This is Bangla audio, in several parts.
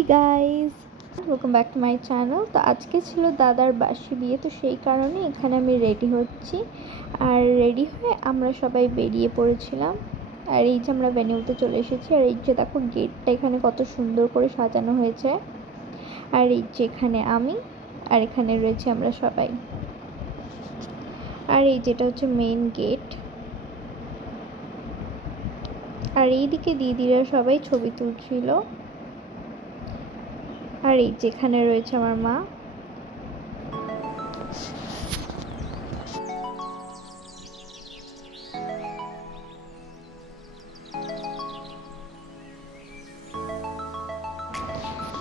Hey guys, welcome back to my channel. তো আজকে ছিল দাদার বাসি বিয়ে, তো সেই কারণে এখানে আমি রেডি হচ্ছি। আর রেডি হয়ে আমরা সবাই বেরিয়ে পড়েছিলাম। আর এই যে আমরা ভেন্যুতে চলে এসেছি। আর এই যে দেখো গেটটা এখানে কত সুন্দর করে সাজানো হয়েছে। আর এই যে এখানে আমি, আর এখানে রয়েছে আমরা সবাই। আর এই যেটা হচ্ছে মেইন গেট। আর এইদিকে দিদিরা সবাই ছবি তুলছিল। আর এই যেখানে রয়েছে আমার মা।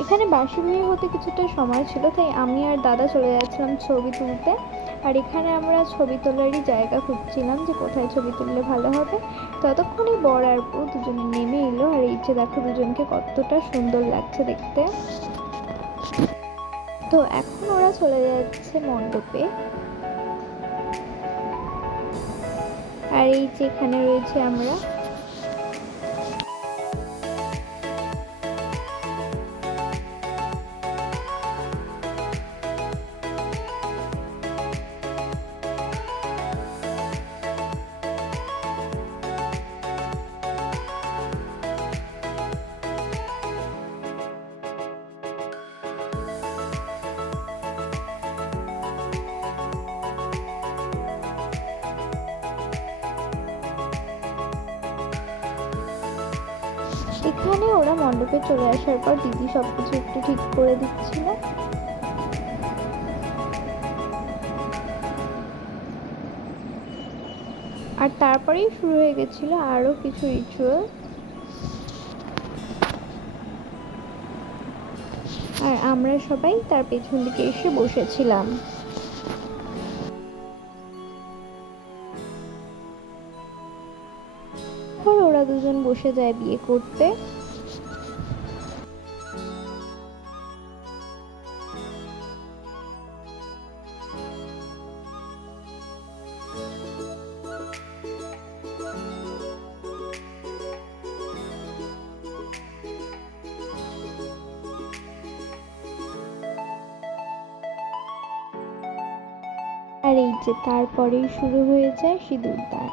এখানে বাসি বিয়ে হতে কিছুটা সময় ছিল, তাই আমি আর দাদা চলে যাচ্ছিলাম ছবি তুলতে। আর এখানে আমরা ছবি তোলারই জায়গা খুঁজছিলাম যে কোথায় ছবি তুললে ভালো হবে। ততক্ষণে বর আর বউ দুজনে নেমে এলো। আর এই যে দেখো দুজনকে কতটা সুন্দর লাগছে দেখতে। তো এখন ওরা চলে যাচ্ছে মণ্ডপে। আর এই যে এখানে রয়েছে আমরা। এখানে ওরা মণ্ডপে চলে আসার পর দিদি সবকিছু একটু ঠিক করে দিচ্ছিল। আর তারপরেই শুরু হয়ে গেছিল আরো কিছু রিচুয়াল। আর আমরা সবাই তার পেছন দিকে এসে বসেছিলাম। ওরা দুজন বসে যায় বিয়ে করতে। আর এই যে তারপরেই শুরু হয়ে যায় সিঁদুরদান।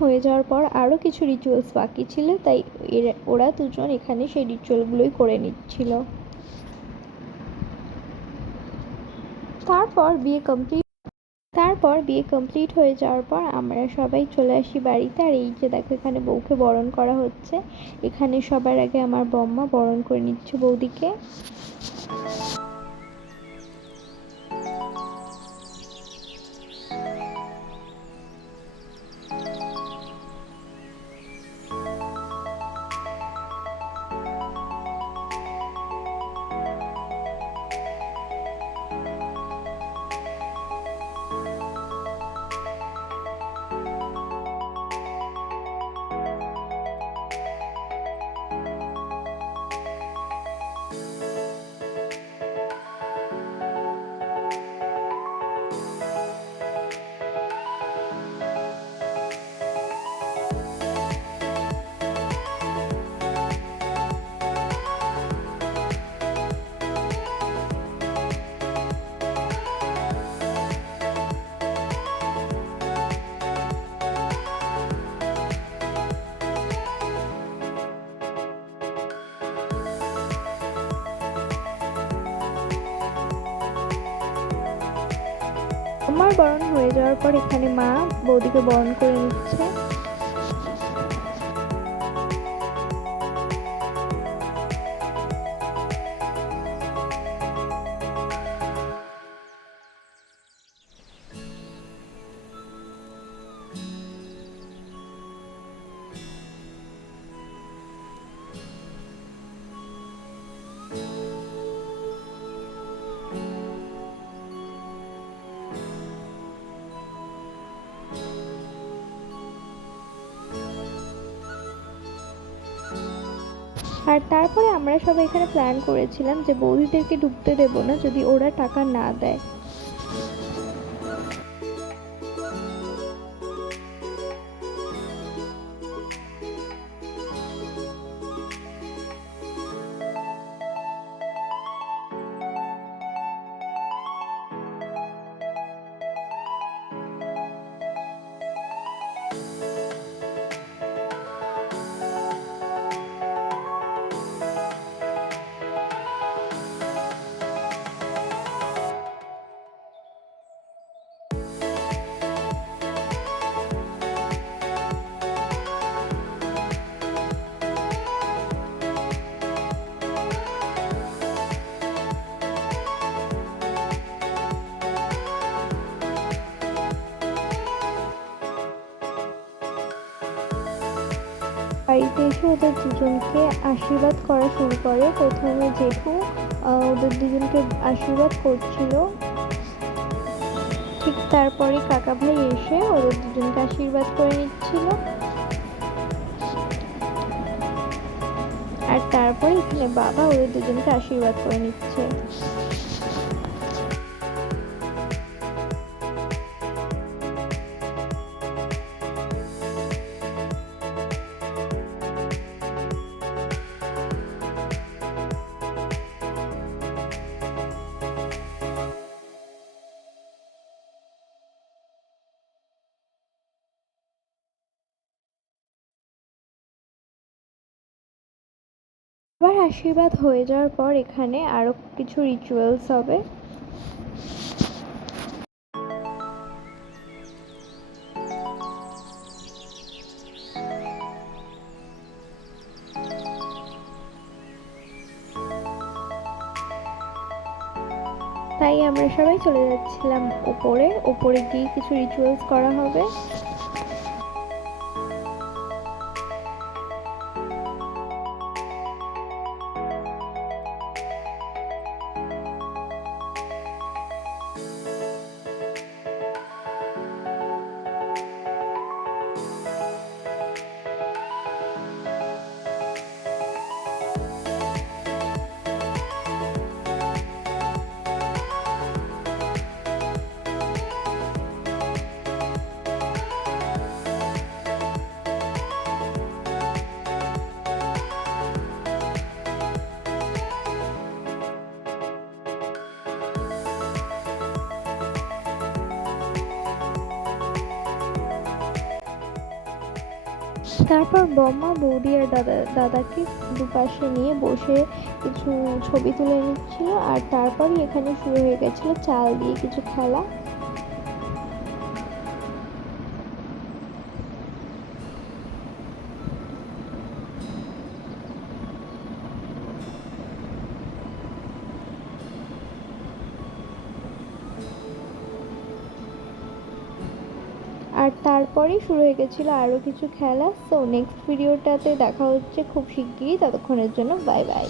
হয়ে যাওয়ার পর আরও কিছু রিচুয়ালস বাকি ছিল, তাই ওরা দুজন এখানে সেই রিচুয়ালগুলোই করে নিচ্ছিল। তারপর বিয়ে কমপ্লিট হয়ে যাওয়ার পর আমরা সবাই চলে আসি বাড়িতে। আর এই যে দেখো এখানে বউকে বরণ করা হচ্ছে। এখানে সবার আগে আমার বম্মা বরণ করে নিচ্ছে বৌদিকে। আমার বরণ হয়ে যাওয়ার পর এখানে মা বৌদিকে বরণ করে নিচ্ছে। আর তারপরে আমরা সবাই এখানে প্ল্যান করেছিলাম যে বৌদিদেরকে ঢুকতে দেবো না যদি ওরা টাকা না দেয়। বাড়িতে এসে ওদের দুজনকে আশীর্বাদ করা শুরু করে। প্রথমে জেঠু ওদের দুজনকে আশীর্বাদ করছিল, ঠিক তারপরে কাকা ভাই এসে ওদের দুজনকে আশীর্বাদ করে নিচ্ছিল। আর তারপরে এখানে বাবা ওদের দুজনকে আশীর্বাদ করে নিচ্ছে। আবার আশীর্বাদ হয়ে যাওয়ার পর এখানে আরো কিছু রিচুয়ালস হবে। তাই আমরা সবাই চলে যাচ্ছিলাম উপরে গিয়ে কিছু রিচুয়ালস করা হবে। তারপর বম্মা বৌদি আর দাদাকে দুপাশে নিয়ে বসে কিছু ছবি তুলে নিচ্ছিল। আর তারপরই এখানে শুরু হয়ে গেছিল চাল দিয়ে কিছু খেলা। আর তারপরেই শুরু হয়ে গেছিলো আরও কিছু খেলা। সো নেক্সট ভিডিওটাতে দেখা হচ্ছে খুব শিগগিরই, ততক্ষণের জন্য বাই বাই।